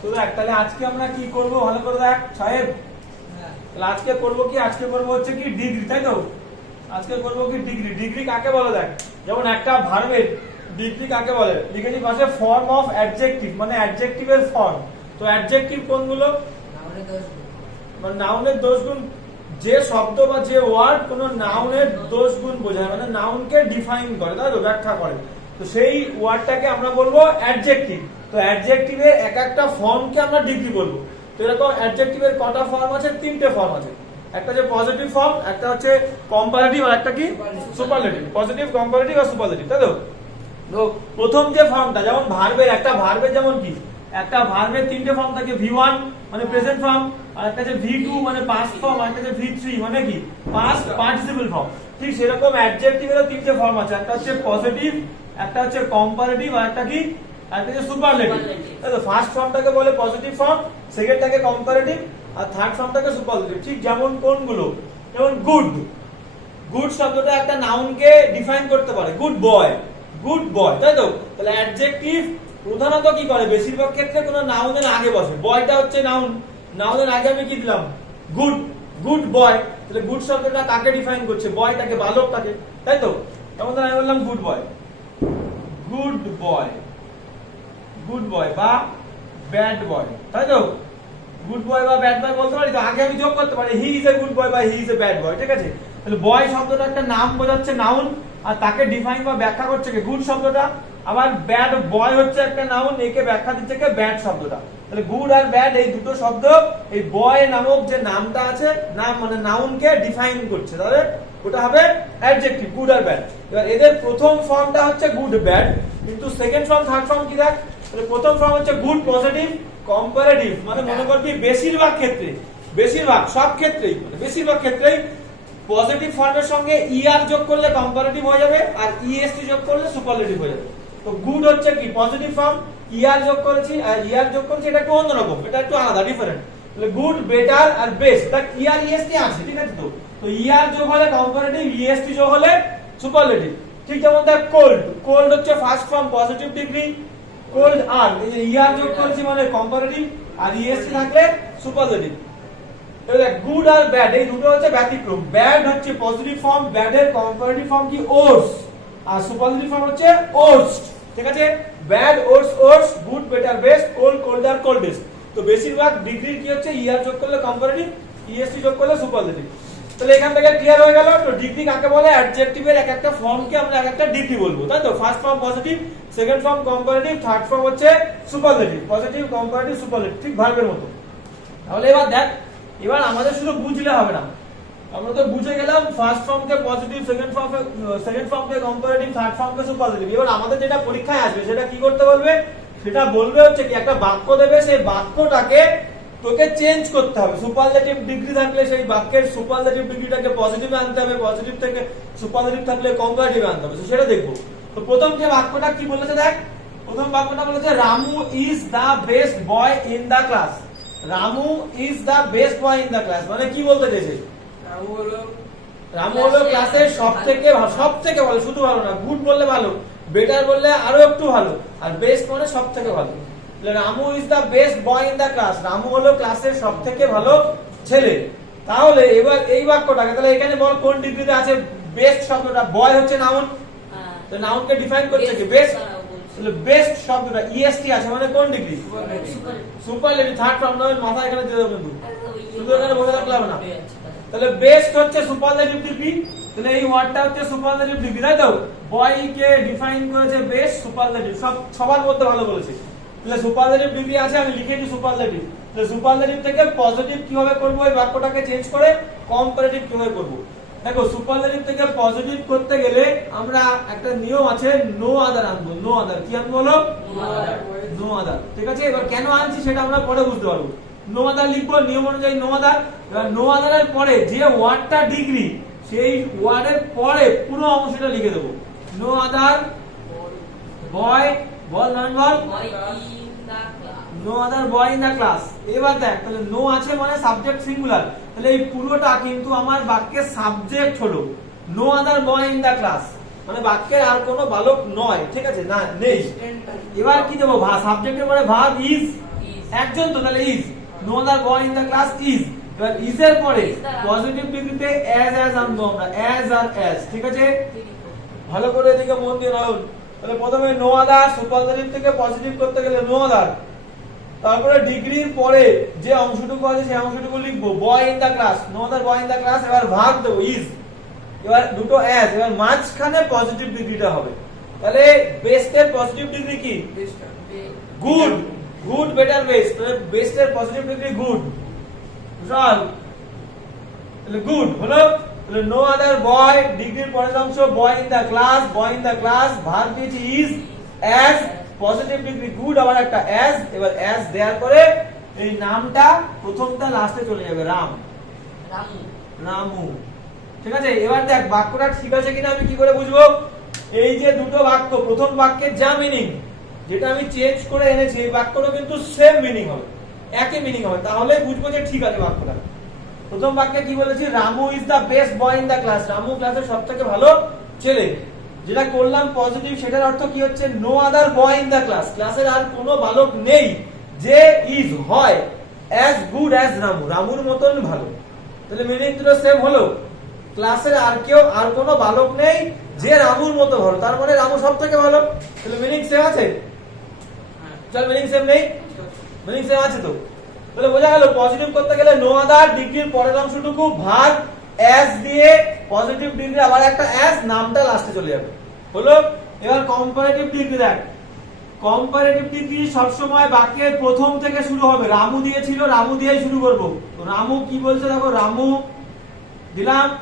তো দেখ তাহলে আজকে আমরা কি করব? ভালো করে দেখ সাহেব। তাহলে আজকে করব কি? আজকে করব হচ্ছে কি ডিগ্রি তাই তো? আজকে করব কি ডিগ্রি ডিগ্রি কাকে বলে দেখ? যেমন একটা ভার্বের ডিগ্রি কাকে বলে? লিখেছি পাশে ফর্ম অফ অ্যাডজেক্টিভ মানে অ্যাডজেক্টিভের ফর্ম তো অ্যাডজেক্টিভ কোনগুলো? মানে নাউনের দোষ গুণ। যে শব্দ বা যে ওয়ার্ড কোনো নাউনের দোষ গুণ বোঝায় মানে নাউনকে ডিফাইন করে তাই তো? ব্যাখ্যা করে। তো সেই ওয়ার্ডটাকে আমরা বলব অ্যাডজেক্টিভ তো অ্যাডজেক্টিভের এক একটা ফর্মকে আমরা ডিগ্রি বলব। তো এরকম অ্যাডজেক্টিভের কটা ফর্ম আছে? তিনটে ফর্ম আছে। একটা হচ্ছে পজিটিভ ফর্ম একটা হচ্ছে কম্পারেটিভ আর একটা কি? সুপারলেটিভ পজিটিভ কম্পারেটিভ আর সুপারলেটিভ তাই তো? তো প্রথম যে ফর্মটা যেমন ভার্বের একটা ভার্বের যেমন কি? একটা ভার্বের তিনটে ফর্ম থাকে ভি ওয়ান মানে প্রেজেন্ট ফর্ম আর একটা যে ভি টু মানে পাস্ট ফর্ম আর একটা যে ভি থ্রি মানে কি? পাস্ট পার্টিসিপল ফর্ম ঠিক সেরকম অ্যাডজেক্টিভেরও তিনটে ফর্ম আছে। একটা হচ্ছে পজিটিভ একটা হচ্ছে কম্পারেটিভ আর একটা কি? আর যে সুপারলেটিভ তাই তো ফার্স্ট ফর্মটাকে বলে পজিটিভ ফর্ম সেকেন্ডটাকে কম্পারেটিভ আর থার্ড ফর্মটাকে সুপারলেটিভ ঠিক যেমন কোনগুলো? যেমন গুড গুড শব্দটা একটা নাউনকে ডিফাইন করতে পারে। গুড বয় গুড বয় তাই তো? তাহলে অ্যাডজেক্টিভ প্রধানত কি করে? বেশিরভাগ ক্ষেত্রে কোনো নাউনের আগে বসে। বয়টা হচ্ছে নাউন নাউনের আগে আমি কি দিলাম? গুড গুড বয় তাহলে গুড শব্দটা কাকে ডিফাইন করছে? বয়টাকে বালকটাকে। তাই তো? ধর আমি বললাম good boy good boy good boy বা ব্যাড বয় তাই তো? গুড বয় বা ব্যাড বয় বলতে পারি তো? আগে আমি যোগ করতে পারি he is a good boy বা he is a bad boy ঠিক আছে? তাহলে বয় শব্দটা একটা নাম বোঝাচ্ছে নাউন আর তাকে ডিফাইন বা ব্যাখ্যা করছে কি? গুড শব্দটা। আবার ব্যাড বয় হচ্ছে একটা নাউন একে ব্যাখ্যা দিচ্ছে কে? ব্যাড শব্দটা। তাহলে গুড আর ব্যাড এই দুটো শব্দ, এই বয় নামক যে নামটা আছে, নাম মানে নাউনকে ডিফাইন করছে, তাহলে ওটা হবে অ্যাডজেক্টিভ গুড আর ব্যাড এবার এদের প্রথম ফর্মটা হচ্ছে গুড ব্যাড কিন্তু সেকেন্ড ফর্ম থার্ড ফর্ম কি দেখ? তাহলে প্রথম ফর্ম হচ্ছে গুড পজিটিভ কম্পারেটিভ মানে মনে করবি বেশিরভাগ ক্ষেত্রে, বেশিরভাগ, সব ক্ষেত্রেই মানে বেশিরভাগ ক্ষেত্রেই পজিটিভ ফর্মের সঙ্গে ইআর যোগ করলে কম্পারেটিভ হয়ে যাবে আর ইএসটি যোগ করলে সুপারলেটিভ হয়ে যাবে। তো গুড হচ্ছে কি? পজিটিভ ফর্ম ইআর যোগ করেছি আর ইআর যোগ করেছি, এটা একটু অন্যরকম, এটা একটু আলাদা ডিফারেন্ট তাহলে গুড বেটার আর বেস্ট দেখ E R E S T আছে, ঠিক আছে তো? তো ইআর যোগ হলে কম্পারেটিভ ইএসটি যোগ হলে সুপারলেটিভ ঠিক যেমন দেখ কোল্ড কোল্ড হচ্ছে first form positive degree cold আর এই যে ইআর যোগ করেছি মানে কম্পারেটিভ আর ইএসটি থাকলে সুপারলেটিভ দেখ গুড আর ব্যাড এই দুটো হচ্ছে ব্যতিক্রম। ব্যাড হচ্ছে পজিটিভ ফর্ম ব্যাড এর কম্পারেটিভ ফর্ম কি? ওর্স আর সুপারলেটিভ ফর্ম হচ্ছে ওর্স্ট ঠিক আছে? Bad worse worse good better best cold colder coldest তো বেশিরভাগ ডিগ্রি কি হচ্ছে? ইয়ার যোগ করলে কম্পারেটিভ ইএসটি যোগ করলে সুপারলেটিভ তাহলে এখান থেকে ক্লিয়ার হয়ে গেল তো ডিগ্রি কাকে বলে? অ্যাডজেক্টিভের এক একটা ফর্মকে আমরা এক একটা ডিগ্রি বলব, তাই তো? First form positive second form comparative third form হচ্ছে সুপারলেটিভ পজিটিভ কম্পারেটিভ সুপারলেটিভ ঠিক ভার্বের মতো। তাহলে এবার দেখ, এবার আমাদের শুধু বুঝলে হবে না। আমরা তো বুঝে গেলাম ফার্স্ট ফর্মকে পজিটিভ সেকেন্ড ফর্মকে সেকেন্ড ফর্মকে কম্পারেটিভ থার্ড ফর্মকে সুপারলেটিভ এবার আমাদের যেটা পরীক্ষায় আসবে, সেটা কি করতে বলবে? সেটা বলবে হচ্ছে কি, একটা বাক্য দেবে, সেই বাক্যটাকে তোকে চেঞ্জ করতে হবে। সুপারলেটিভ ডিগ্রি থাকলে সেই বাক্যের সুপারলেটিভ ডিগ্রিটাকে পজিটিভে আনতে হবে পজিটিভ থেকে সুপারলেটিভ থাকলে কম্পারেটিভ আনতে হবে। সেটা দেখব। তো প্রথম যে বাক্যটা কি বলেছে দেখ? প্রথম বাক্যটা বলেছে Ramu is the best boy in the class Ramu is the best boy in the class মানে কি বলতে চাইছে? রামু হলো ক্লাসের সব থেকে সব থেকে ভালো শুধু ভালো না গুড বললে ভালো বেটার বললে আরও একটু ভালো আর বেস্ট মানে সব থেকে ভালো। Ramu is the best boy in the class Ramu হলো ক্লাসের সব থেকে ভালো ছেলে। তাহলে এবার এই বাক্যটাকে তাহলে এখানে বল কোন ডিগ্রিতে আছে বেস্ট শব্দটা? বয় হচ্ছে নাউন তো নাউনকে ডিফাইন করছে কি? বেস্ট তাহলে বেস্ট শব্দটা ইএসটি আছে মানে কোন ডিগ্রি সুপারলেটিভ থার্ড ফর্ম নয় মাথা এখানে দিয়ে দেবো কিন্তু। শুধু এখানে বসে থাকলে হবে না। তাহলে। বেস্ট হচ্ছে সুপারলেটিভ ডিগ্রি তাহলে এই ওয়ার্ডটা হচ্ছে সুপারলেটিভ ডিগ্রি তাই তো? বয় কে ডিফাইন করেছে বেস্ট সুপারলেটিভ সব সবার মধ্যে ভালো বলেছে। তাহলে সুপারলেটিভ ডিগ্রি আছে আমি লিখেছি সুপারলেটিভ। তাহলে সুপারলেটিভ থেকে পজিটিভ কীভাবে করব এই বাক্যটাকে চেঞ্জ করে কম্পারেটিভ কীভাবে করব? দেখো সুপারলেটিভ থেকে পজিটিভ করতে গেলে আমরা একটা নিয়ম আছে নো আদার আনব নো আদার কি আনব বলো? নো আদার ঠিক আছে? এবার কেন আনছি সেটা আমরা পরে বুঝতে পারব। নো আদার লিখব নিয়ম অনুযায়ী নো আদার এবার নো আদারের পরে যে ওয়ার্ডটা ডিগ্রি সেই ওয়ার্ডের পরে পুরো অংশটা লিখে দেবো। নো আদার বয় বল নন বল। No other boy in the class এবার দেখ, তাহলে নো আছে মানে সাবজেক্ট সিঙ্গুলার তাহলে এই পুরোটা কিন্তু আমার বাক্যের সাবজেক্ট হলো। No other boy in the class মানে বাক্যের আর কোনো বালক নয়, ঠিক আছে? না, নেই। এবার কি দেবো? ভা সাবজেক্টের পরে ভাব ইজ একজন তো, তাহলে is no other boy in the class is এবার ইজ এর পরে পজিটিভ ডিগ্রিতে অ্যাজ অ্যাজ আনব আমরা। অ্যাজ আর অ্যাজ ঠিক আছে? ভালো করে এদিকে মন দিয়ে রাখুন তাহলে প্রথমে নো আদার সুপারলেটিভ থেকে পজিটিভ করতে গেলে নো আদার তারপরে ডিগ্রির পরে যে অংশটুকু আছে সেই অংশটুকু লিখব boy in the class no other boy in the class এবার ভাগ দেবো ইজ এবার দুটো অ্যাজ এবার মাঝখানে পজিটিভ ডিগ্রিটা হবে। তাহলে বেস্টের পজিটিভ ডিগ্রি কি? গুড গুড বেটার বেস্ট তাহলে বেস্টের পজিটিভ ডিগ্রি গুড বুঝল তাহলে গুড হলো তাহলে নো আদার বয় ডিগ্রির পরের অংশ boy in the class boy in the class ভাগ দিয়েছি is as positive degree good আবার একটা অ্যাজ এবার অ্যাজ দেওয়ার পরে এই নামটা প্রথমটা লাস্টে চলে যাবে রাম। রামু। ঠিক আছে? এবার দেখ বাক্যটা ঠিক আছে কিনা আমি কি করে বুঝব? এই যে দুটো বাক্য প্রথম বাক্যের যা মিনিং যেটা আমি চেঞ্জ করে এনেছি এই বাক্যটা কিন্তু সেম মিনিং হবে একই মিনিং হবে। তাহলে বুঝব যে ঠিক আছে বাক্যটা। প্রথম বাক্যে কি বলেছি? Ramu is the best boy in the class Ramu ক্লাসের সব থেকে ভালো ছেলে। যেটা করলাম পজিটিভ সেটার অর্থ কি হচ্ছে? No other boy in the class ক্লাসের আর কোনো বালক নেই যে ইজ হয় অ্যাজ গুড অ্যাজ রামু। রামুর মতন ভালো। তাহলে মিনিং দুটো সেম হলো। ক্লাসের আর কেউ, আর কোনো বালক নেই যে রামুর মতো ভালো। তার মানে রামু সব থেকে ভালো। তাহলে মিনিং সেম আছে? চল মিনিং সেম নেই? মিনিং সেম আছে তো? তাহলে বোঝা গেল পজিটিভ করতে গেলে নো আদার ডিগ্রির পরের অংশটুকু ভাগ অ্যাজ দিয়ে পজিটিভ ডিগ্রি আবার একটা অ্যাজ নামটা লাস্টে চলে যাবে। হলো, এবার কম্পারেটিভ ডিগ্রি দেখ। কম্পারেটিভ ডিগ্রি সবসময় বাক্যের প্রথম থেকে শুরু হবে। রামু দিয়েছিল রামু দিয়েই শুরু করব। তো রামু কি বলছে দেখো, রামু, দিলাম।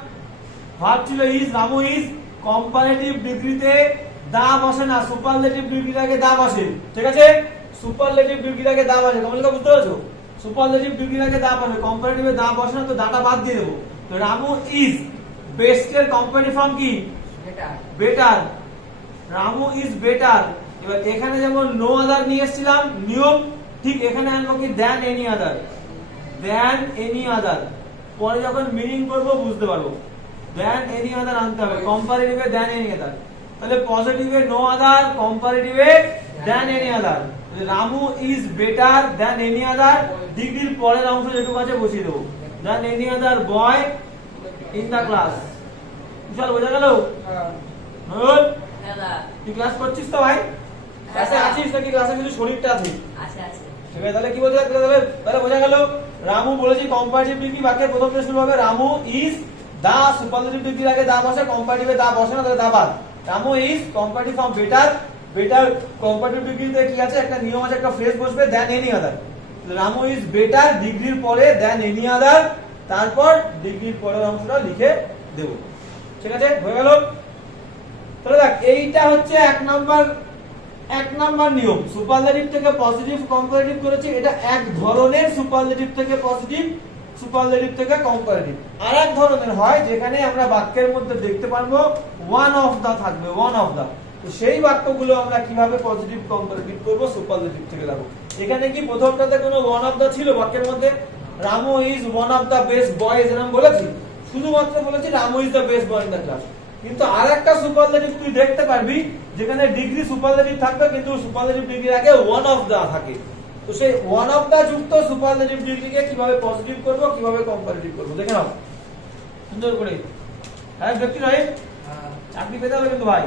ভাব ছিল ইজ রামু ইজ কম্পারেটিভ ডিগ্রিতে দা বসে না সুপারলেটিভ ডিগ্রির আগে দা বসে। ঠিক আছে? সুপারলেটিভ ডিগ্রির আগে দা বসে। কমলকা, বুঝতে পারছ? সুপারলেটিভ ডিগ্রির আগে দা বসে। কম্পারেটিভে দা বসে না, তো দাটা বাদ দিয়ে দেবো। তো রামু ইজ বেস্টের কম্পারেটিভ ফর্ম কি? বেটার রামু ইজ বেটার এবার এখানে যেমন নো আদার নিয়ে এসেছিলাম নিয়ম ঠিক এখানে আনব কি? Than any other than any other পরে যখন মিনিং করব বুঝতে পারব। দ্যান এনি আদার আনতে হবে। কম্পারেটিভে দ্যান এনি আদার তাহলে পজিটিভে no other কম্পারেটিভে than any other Ramu is better than any other ডিগ্রির পরের অংশ যেটুকু আছে বসিয়ে দেবো। Than any other boy in the class বিশাল বোঝা গেল? তুই ক্লাস করছিস তো ভাই? ক্লাসে আছিস নাকি? ক্লাসে কিছু শরীরটা আছে। ঠিক আছে। তাহলে কি বলছে তাহলে? তাহলে বোঝা গেল রামু বলেছি কম্পারেটিভ ডিগ্রি বাক্যের প্রথম প্রশ্ন হবে রামু ইজ দা সুপারলেটিভ ডিগ্রির আগে দা বসে কম্পারেটিভে দা বসে না তাহলে দা বাদ। Ramu is comparative form better better comparative ডিগ্রিতে কি আছে? একটা নিয়ম আছে একটা ফ্রেজ বসবে than any other Ramu is better ডিগ্রির পরে দেন এনি আদার তারপর ডিগ্রির পরের অংশটা লিখে দেব। ঠিক আছে? হয়ে গেল? তাহলে দেখ, এইটা হচ্ছে এক নাম্বার এক নাম্বার নিয়ম। সুপারলেটিভ থেকে পজিটিভ কম্পারেটিভ করেছি, এটা এক ধরনের সুপারলেটিভ থেকে পজিটিভ সুপারলেটিভ থেকে কম্পারেটিভ আর এক ধরনের হয়, যেখানে আমরা বাক্যের মধ্যে দেখতে পারব ওয়ান অফ দা থাকবে ওয়ান অফ দা তো সেই বাক্যগুলো আমরা কীভাবে পজিটিভ কম্পারেটিভ করব সুপারলেটিভ থেকে লাগবো। এখানে কি প্রথমটাতে কোনো ওয়ান অফ দা ছিল? বাক্যের মধ্যে Ramu is one of the best boy এরকম বলেছি। শুধুমাত্র বলেছি Ramu is the best boy in the class কিন্তু আর একটা সুপারলেটিভ তুই দেখতে পারবি যেখানে ডিগ্রি সুপারলেটিভ থাকবে কিন্তু সুপারলেটিভ ডিগ্রির আগে ওয়ান অফ দা থাকে। তো সেই ওয়ান অফ দা যুক্ত সুপারলেটিভ ডিগ্রিকে কীভাবে পজিটিভ করব কীভাবে কম্পারেটিভ করব? দেখে নাও। সুন্দর করে। হ্যাঁ ব্যক্তি নয় চাকরি পেতে হবে কিন্তু ভাই।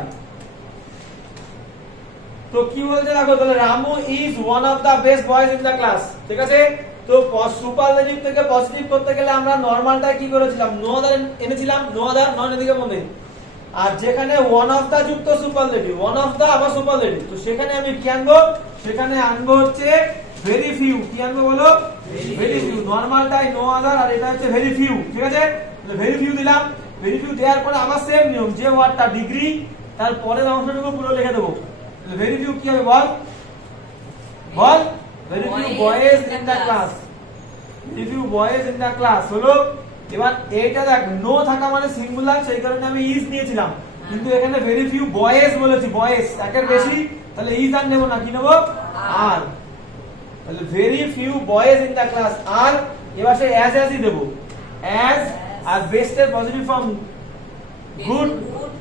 তো কি বলছে দেখো তাহলে Ramu is one of the best boys in the class ঠিক আছে? তো সুপার সুপারলেটিভ থেকে পজিটিভ করতে গেলে আমরা নরমালটা কি করেছিলাম? নো আদার এনেছিলাম নো আদার নন এদিকে মনে আর যেখানে ওয়ান অফ দা যুক্ত super superlative one of the আবার সুপারলেটিভ তো সেখানে আমি কি আনব? সেখানে আনব হচ্ছে ভেরি ফিউ কি আনব বলো? ভেরি ফিউ নরমালটাই নো আদার আর এটা হচ্ছে ভেরি ফিউ ঠিক আছে? ভেরি ফিউ দিলাম ভেরি ফিউ দেওয়ার পরে আবার সেম নিয়ম যে ওয়ার্ডটা ডিগ্রি তার পরের অংশটুকু পুরো লিখে দেবো। ভেরি ফিউ কি হবে বল বল very few boys in the class very few boys in the class হলো এবার এইটা দেখ নো থাকা মানে সিঙ্গুলার সেই কারণে আমি ইজ নিয়েছিলাম। কিন্তু এখানে ভেরি ফিউ বয়েজ বলেছি বয়েজ একের বেশি তাহলে ইজ আর নেব না কি নেব? আর। তাহলে very few boys in the class আর এবার সে অ্যাজ অ্যাজই দেবো। অ্যাজ আর বেস্টের পজিটিভ ফর্ম গুড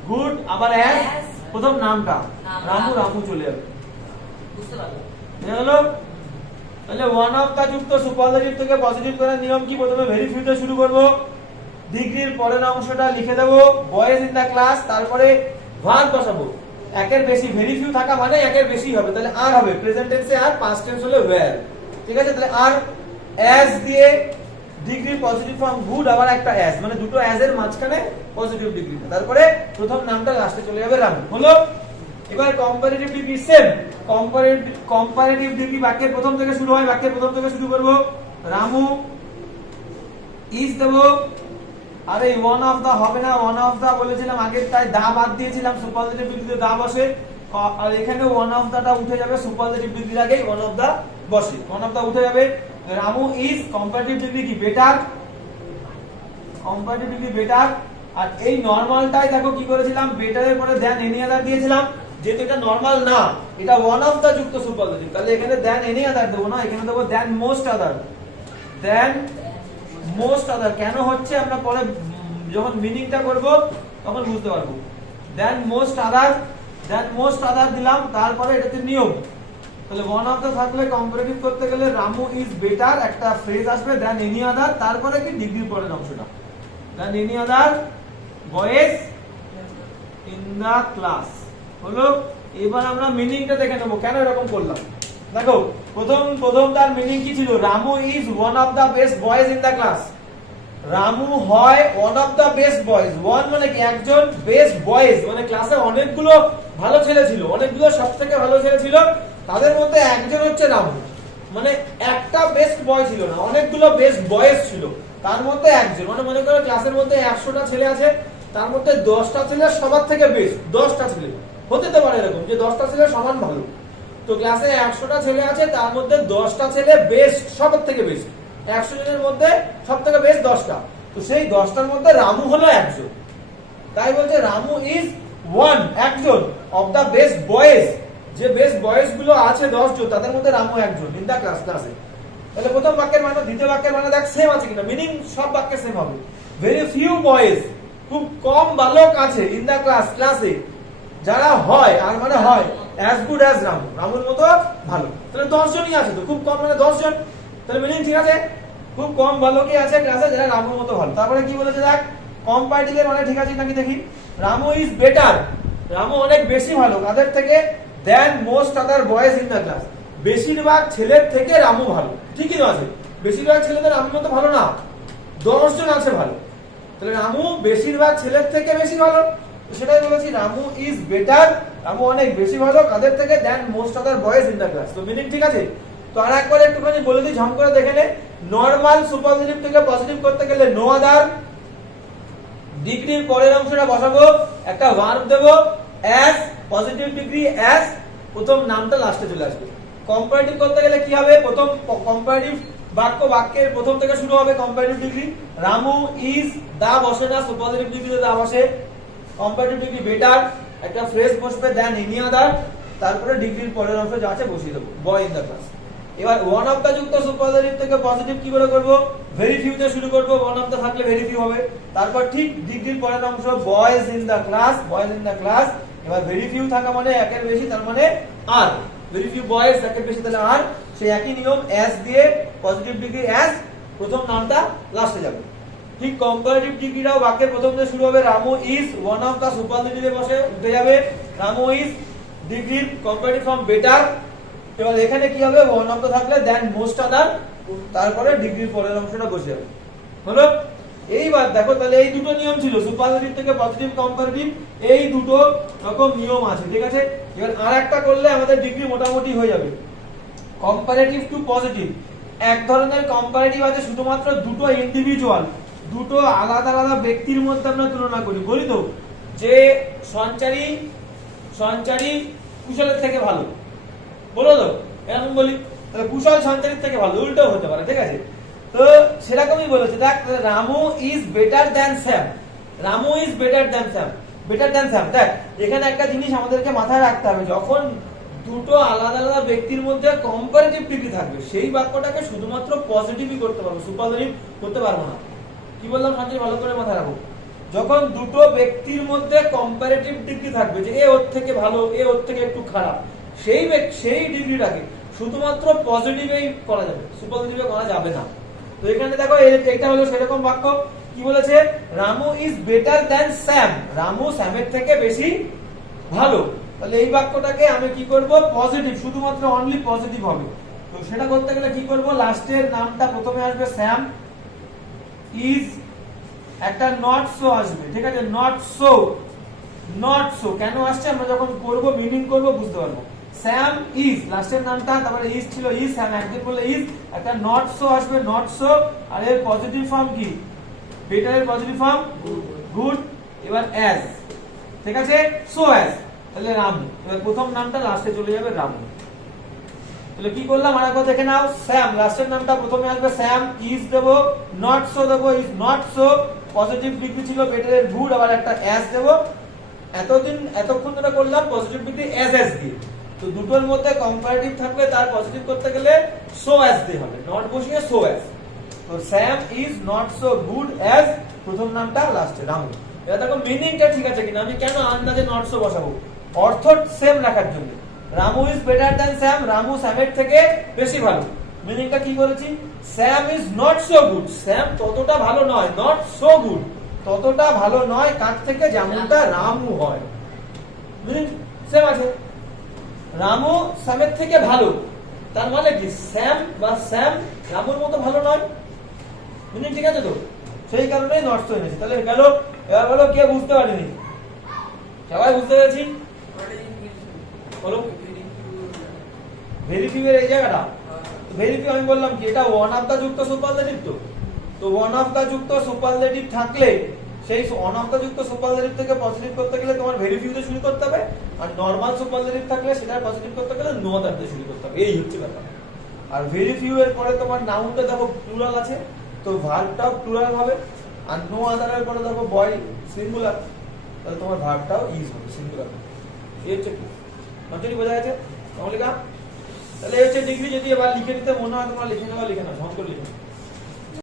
গুড আবার অ্যাজ প্রথম নামটা? রামু রামু। চলে যাবে। বুঝতে তাহলে ওয়ান অফ দা যুক্ত সুপারলেটিভ থেকে পজিটিভ করার নিয়ম কি? প্রথমে শুরু করব। ডিগ্রির পরের অংশটা লিখে দেবো। বয়েজ ইন দা ক্লাস তারপরে বসাবো। একের বেশি ভেরিফিউ থাকা মানে একের বেশি হবে। তাহলে আর হবে। প্রেজেন্ট টেন্সে আর পাস্ট টেন্স হলে ওয়্যার ঠিক আছে? তাহলে আর অ্যাজ দিয়ে ডিগ্রি পজিটিভ ফর্ম গুড আবার একটা অ্যাজ মানে দুটো অ্যাজ এর মাঝখানে পজিটিভ ডিগ্রি তারপরে প্রথম নামটা লাস্টে চলে যাবে রামু। হলো? এবার comparative degree same comparative comparative degree বাক্যের প্রথম থেকে শুরু হয়, বাক্যের প্রথম থেকে শুরু করব। রামু ইজ দেব। আরে ওয়ান অফ দা হবে না ওয়ান অফ দা বলেছিলাম আগে, তাই দা বাদ দিয়েছিলাম সুপারলেটিভ ডিগ্রিতে দা বসে। আর এখানে ওয়ান অফ দাটা উঠে যাবে সুপারলেটিভ ডিগ্রির আগে ওয়ান অফ দা বসে। ওয়ান অফ দা উঠে যাবে। রামু ইজ কম্পারেটিভ ডিগ্রি কি বেটার কম্পারেটিভ ডিগ্রি বেটার আর এই নরমালটাই দেখো কি করেছিলাম? বেটারের পরে দেন এনি আদার দিয়েছিলাম। যেহেতু এটা নরমাল না, এটা ওয়ান অফ দা যুক্ত সুপারলেটিভ তাহলে এখানে দেন এনি আদার দেবো না, এখানে দেবো দেন মোস্ট আদার দেন মোস্ট আদার কেন হচ্ছে? আমরা পরে যখন মিনিংটা করব, তখন বুঝতে পারব। দেন মোস্ট আদার দেন মোস্ট আদার দিলাম, তারপরে এটাতে নিয়ম তাহলে ওয়ান অফ দা থাকলে কম্পারেটিভ করতে গেলে রামু ইজ বেটার একটা ফ্রেজ আসবে দেন এনি আদার তারপরে কি ডিগ্রি পরের অংশটা? Than any other boys in the class হলো, এবার আমরা মিনিংটা দেখে নেব, কেন এরকম করলাম? দেখো, প্রথম প্রথম তার মিনিং কি ছিল? Ramu is one of the best boys in the class Ramu হয় one of the best boys one মানে কি? একজন বেস্ট বয়েজ মানে ক্লাসে অনেকগুলো ভালো ছেলে ছিল, অনেকগুলো সব থেকে ভালো ছেলে ছিল। তাদের মধ্যে একজন হচ্ছে রামু মানে একটা বেস্ট বয় ছিল না, অনেকগুলো বেস্ট বয়েজ ছিল। তার মধ্যে একজন মানে মনে করো ক্লাসের মধ্যে একশোটা ছেলে আছে, তার মধ্যে দশটা ছেলে সবার থেকে বেস্ট দশটা ছেলে। হতে তো পারে এরকম যে দশটা ছেলে সমান ভালো। তো ক্লাসে একশোটা ছেলে আছে, তার মধ্যে দশটা ছেলে বেস্ট সবার থেকে বেস্ট একশো জনের মধ্যে সব থেকে বেস্ট দশটা। তো সেই দশটার মধ্যে রামু হলো একজন। তাই বলছে রামু ইজ ওয়ান একজন অফ দা বেস্ট বয়েজ যে বেস্ট বয়েজগুলো আছে দশ জন তাদের মধ্যে রামু একজন ইন দা ক্লাস ক্লাসে তাহলে প্রথম বাক্যের মানে দ্বিতীয় বাক্যের মানে দেখ সেম আছে কিনা। মিনিং সব বাক্যে সেম হবে। ভেরি ফিউ বয়েজ খুব কম বালক আছে ইন দা ক্লাস ক্লাসে যারা হয়, আর মানে হয় অ্যাজ গুড অ্যাজ রামু। রামুর মতো ভালো। তাহলে দশ জনই আছে তো, খুব কম মানে দশ জন তাহলে মিনিং ঠিক আছে? খুব কম বালকই আছে ক্লাসে যারা রামুর মতো ভালো। তারপরে কি বলেছে দেখ? কম্পারেটিভের মানে ঠিক আছে নাকি দেখি? রামু ইজ বেটার রামু অনেক বেশি ভালো। কাদের থেকে than most other boys in the class বেশিরভাগ ছেলের থেকে রামু ভালো। ঠিকই তো আছে। বেশিরভাগ ছেলেদের রামুর মতো ভালো না। দশ জন আছে ভালো। তাহলে রামু বেশিরভাগ ছেলের থেকে বেশি ভালো। সেটাই বলেছি, রামু ইজ বেটার রামু অনেক বেশি ভালো কাদের থেকে? Than most other boys in the class তো মিনিং ঠিক আছে? তো আর একবার একটুখানি বলে দিই, ঝম করে দেখে নে। নর্মাল সুপারলেটিভ থেকে পজিটিভ করতে গেলে নো আদার ডিগ্রির পরের অংশটা বসাবো। একটা ভার্ব দেবো। অ্যাজ পজিটিভ ডিগ্রি অ্যাজ প্রথম নামটা লাস্টে চলে আসবে। কম্পারেটিভ করতে গেলে কি হবে? প্রথম কম্পারেটিভ বাক্য বাক্যের প্রথম থেকে শুরু হবে comparative degree Ramu is the বসে না সুপারলেটিভ ডিগ্রিতে দা বসে। কম্পারেটিভ ডিগ্রি বেটার একটা ফ্রেজ বসবে দেন এনি আদার তারপরে ডিগ্রির পরের অংশ যা আছে বসিয়ে দেবো। বয় ইন দা ক্লাস এবার ওয়ান অফ দা যুক্ত সুপারলেটিভ থেকে পজিটিভ কি করে করব? ভেরি ফিউ তে শুরু করব। ওয়ান অফ দা থাকলে ভেরি ফিউ হবে। তারপর ঠিক ডিগ্রির পরের অংশ boys in the class boys in the class এবার ভেরি ফিউ থাকা মানে একের বেশি, তার মানে আর ভেরি ফিউ বয়েজ একের বেশি তাহলে আর সেই একই নিয়ম এস দিয়ে পজিটিভ ডিগ্রি এস প্রথম নামটা লাস্টে যাবে। ঠিক কম্পারেটিভ ডিগ্রিটাও বাক্যের প্রথম দিয়ে শুরু হবে। Ramu is one of the সুপারলেটিভে বসে উঠে যাবে। রামু ইজ ডিগ্রির কম্পারেটিভ ফর্ম বেটার এবার এখানে কি হবে? ওয়ান অফ থাকলে দেন মোস্ট আদার তারপরে ডিগ্রির পরের অংশটা বসে যাবে। হলো এইবার দেখো তাহলে এই দুটো নিয়ম ছিল সুপারলেটিভ থেকে পজিটিভ কম্পারেটিভ এই দুটো রকম নিয়ম আছে, ঠিক আছে? এবার আর একটা করলে আমাদের ডিগ্রি মোটামুটি হয়ে যাবে। কম্পারেটিভ টু পজিটিভ এক ধরনের কম্পারেটিভ আছে, শুধুমাত্র দুটো ইন্ডিভিজুয়াল দুটো আলাদা আলাদা ব্যক্তির মধ্যে আমরা তুলনা করি, বলি তো, যে সঞ্চারী সঞ্চারী কুশলের থেকে ভালো। বলো তো, এরকম বলি, তাহলে কুশল সঞ্চারীর থেকে ভালো, উল্টো হতে পারে, ঠিক আছে? তো সেরকমই বলেছে, দেখ, Ramu is better than Sam Ramu is better than Sam better than Sam দেখ, এখানে একটা জিনিস আমাদেরকে মাথায় রাখতে হবে, যখন দুটো আলাদা আলাদা ব্যক্তির মধ্যে কম্পারেটিভ ডিগ্রি থাকবে, সেই বাক্যটাকে শুধুমাত্র পজিটিভই করতে পারব সুপারলেটিভ করতে পারব না। কি বললাম, সঞ্জয়? ভালো করে মাথায় রাখো। যখন দুটো ব্যক্তির মধ্যে কম্পারেটিভ ডিগ্রি থাকবে, যে এ ওর থেকে ভালো, এ ওর থেকে একটু খারাপ, সেই সেই ডিগ্রিটাকে শুধুমাত্র পজিটিভেই করা যাবে সুপজিটিভে করা যাবে না। তো এখানে দেখো এটা হলো সেরকম বাক্য। কি বলেছে? Ramu is better than Sam Ramu স্যামের থেকে বেশি ভালো। তাহলে এই বাক্যটাকে আমি কি করব? পজিটিভ শুধুমাত্র অনলি পজিটিভ হবে। তো সেটা করতে গেলে কি করব? লাস্টের নামটা প্রথমে আসবে স্যাম ইজ একটা নট সো আসবে। ঠিক আছে? নট সো নট সো কেন আসছে? আমরা যখন করব মিনিং করব, বুঝতে পারব। স্যাম ইজ লাস্টের নামটা, তারপরে ইজ ছিল ইজ স্যাম একদিন বলে ইজ একটা নট সো আসবে নট সো আর এর পজিটিভ ফর্ম কি? বেটার এর পজিটিভ ফর্ম গুড এবার অ্যাজ ঠিক আছে? সো অ্যাজ তাহলে রামু। এবার প্রথম নামটা লাস্টে চলে যাবে রামু। তাহলে কি করলাম? আর একবার দেখে নাও। স্যাম লাস্টের নামটা প্রথমে আসবে। স্যাম ইজ দেব not so Dev is not so positive degree ছিল বেটার এর গুড আবার একটা অ্যাজ দেব। এতদিন, এতক্ষণ ধরে করলাম পজিটিভ ডিগ্রি অ্যাজ অ্যাজ দিয়ে। তো দুটোর মধ্যে কম্পারেটিভ থাকবে তার পজিটিভ করতে গেলে সো অ্যাজ দিয়ে হবে। নট বসিয়ে সো অ্যাজ তো Sam is not so good as প্রথম নামটা লাস্টে রামু এবার দেখো মিনিংটা ঠিক আছে কিনা? আমি কেন আন্দাজে নট সো বসাবো? অর্থ সেম রাখার জন্য। Ramu is better than Sam Ramu স্যামের থেকে বেশি ভালো। মিনিংটা কি করেছি? Sam is not so good Sam ততটা ভালো নয় নট সো গুড ততটা ভালো নয় কার থেকে যেমনটা রামু হয়। মিনিং সেম আছে। রামু স্যামের থেকে ভালো। তার মানে কি? স্যাম বা স্যাম রামুর মতো ভালো নয়। মিনিং ঠিক আছে তো? সেই কারণেই নষ্ট হয়ে গেছে। তাহলে গেল, এবার বলো কে বুঝতে পারেনি? সবাই বুঝতে পেরেছি? বলো। ভেরিফিউয়ের এই জায়গাটা? ভেরিফিউ আমি বললাম কি? এটা ওয়ান অফ দা যুক্ত সুপারলেটিভ তো। তো ওয়ান অফ দা যুক্ত সুপারলেটিভ থাকলে সেই দা সুপারলেটিভ থেকে পজিটিভ করতে গেলে তোমার ভেরিফিউ দিয়ে শুরু করতে হবে, আর নরমাল সুপারলেটিভ থাকলে সেটা পজিটিভ করতে গেলে নো দ্যাট দিয়ে শুরু করতে হবে। এই হচ্ছে ব্যাপার। আর ভেরিফিউ এর পরে তোমার নাউনটা দেখো প্লুরাল আছে, তো ভার্বটাও প্লুরাল হবে, আর নো আদারের পরে দেখো বয় সিঙ্গুলার তাহলে তোমার ভার্বটাও ইজ হবে সিঙ্গুলার এই হচ্ছে কন্টিনিউ বোঝা গেছে? তাহলে হচ্ছে ডিগ্রি যদি এবার লিখে নিতে মনে হয় তোমরা লিখে নেওয়া লিখে নাও, সহজ করে লিখে নাও।